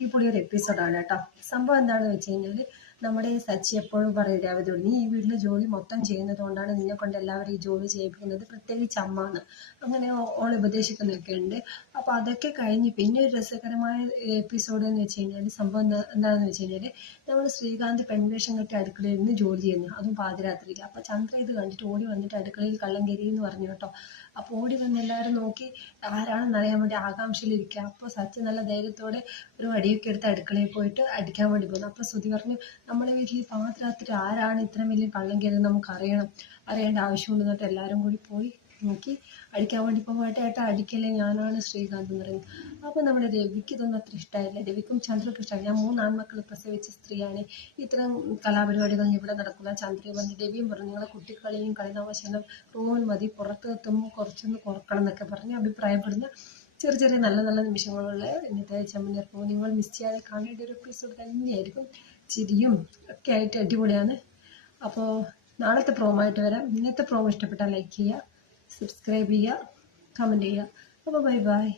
അടിപൊളി ഒരു എപ്പിസോഡാണ് കേട്ടോ. സംഭവം എന്താണെന്ന് വെച്ച് കഴിഞ്ഞാൽ നമ്മുടെ ഈ സച്ചി എപ്പോഴും പറയും രാവിലെ നീ ഈ വീട്ടിൽ ജോലി മൊത്തം ചെയ്യുന്നത് കൊണ്ടാണ് നിന്നെ കൊണ്ട് എല്ലാവരും ഈ ജോലി ചെയ്യിപ്പിക്കുന്നത്, പ്രത്യേകിച്ച് അമ്മാന്ന് അങ്ങനെ ഓൾ ഉപദേശിക്കുന്നൊക്കെ ഉണ്ട്. അപ്പോൾ അതൊക്കെ കഴിഞ്ഞ് പിന്നെ ഒരു രസകരമായ എപ്പിസോഡ് എന്ന് വെച്ച് കഴിഞ്ഞാൽ സംഭവം എന്താണെന്ന് വെച്ച് കഴിഞ്ഞാൽ നമ്മൾ ശ്രീകാന്ത് പെൺവേഷം കെട്ടി അടുക്കളയിൽ നിന്ന് ജോലി ചെയ്യുന്നു, അതും പാതിരാത്രിയിൽ. അപ്പോൾ ചന്ദ്ര ഇത് കണ്ടിട്ട് ഓടി വന്നിട്ട് അടുക്കളയിൽ കള്ളം കയറി എന്ന് പറഞ്ഞു കേട്ടോ. അപ്പോൾ ഓടി വന്ന് എല്ലാവരും നോക്കി ആരാണെന്ന് അറിയാൻ വേണ്ടി ആകാംക്ഷയിലിരിക്കുക. അപ്പോൾ സച്ചി നല്ല ധൈര്യത്തോടെ ഒരു വടിയൊക്കെ എടുത്ത് അടുക്കളയിൽ പോയിട്ട് അടിക്കാൻ വേണ്ടി പോകുന്നു. അപ്പോൾ ശ്രുതി പറഞ്ഞു, നമ്മളെ വീട്ടിൽ പാതിരാത്രി ആരാണ് ഇത്രയും വലിയ കള്ളം കയറി നമുക്ക് അറിയേണ്ട ആവശ്യമുണ്ടെന്ന് പറഞ്ഞിട്ട് എല്ലാവരും കൂടി പോയി നോക്കി അടിക്കാൻ വേണ്ടി പോകുമ്പോൾ ഏട്ടാ അടിക്കല്ലേ, ഞാനാണ് ശ്രീകാന്ത് എന്ന് പറയുന്നത്. അപ്പോൾ നമ്മുടെ രവിക്ക് ഇതൊന്നും അത്ര ഇഷ്ടമായില്ല. രവിക്കും ചന്ദ്രക്കും ഇഷ്ടമായി. ഞാൻ 3 ആൺമക്കൾ പ്രസവിച്ച സ്ത്രീയാണ്, ഇത്തരം കലാപരിപാടികൾ ഇവിടെ നടക്കില്ല. ചന്ദ്ര പറഞ്ഞു. രവിയും പറഞ്ഞു നിങ്ങളെ കുട്ടിക്കളിയും കളിതാമശം റൂമിൽ മതി, പുറത്ത് എത്തുമ്പോൾ കുറച്ചൊന്ന് കുറക്കണം എന്നൊക്കെ പറഞ്ഞ് അഭിപ്രായപ്പെടുന്ന ചെറിയ നല്ല നല്ല നിമിഷങ്ങളുള്ള ഇന്നത്തെ ചെമ്മനീർപ്പൂ നിങ്ങൾ മിസ് ചെയ്യാതെ കാണേണ്ട ഒരു എപ്പിസോഡ് തന്നെയായിരിക്കും. ചിരിയും ഒക്കെ ആയിട്ട് അടിപൊളിയാണ്. അപ്പോൾ നാളത്തെ പ്രോമോ ആയിട്ട് വരാം. ഇന്നത്തെ പ്രോമോ ഇഷ്ടപ്പെട്ടാൽ ലൈക്ക് ചെയ്യുക, സബ്സ്ക്രൈബ് ചെയ്യുക, കമൻറ്റ് ചെയ്യുക. അപ്പോൾ ബൈ.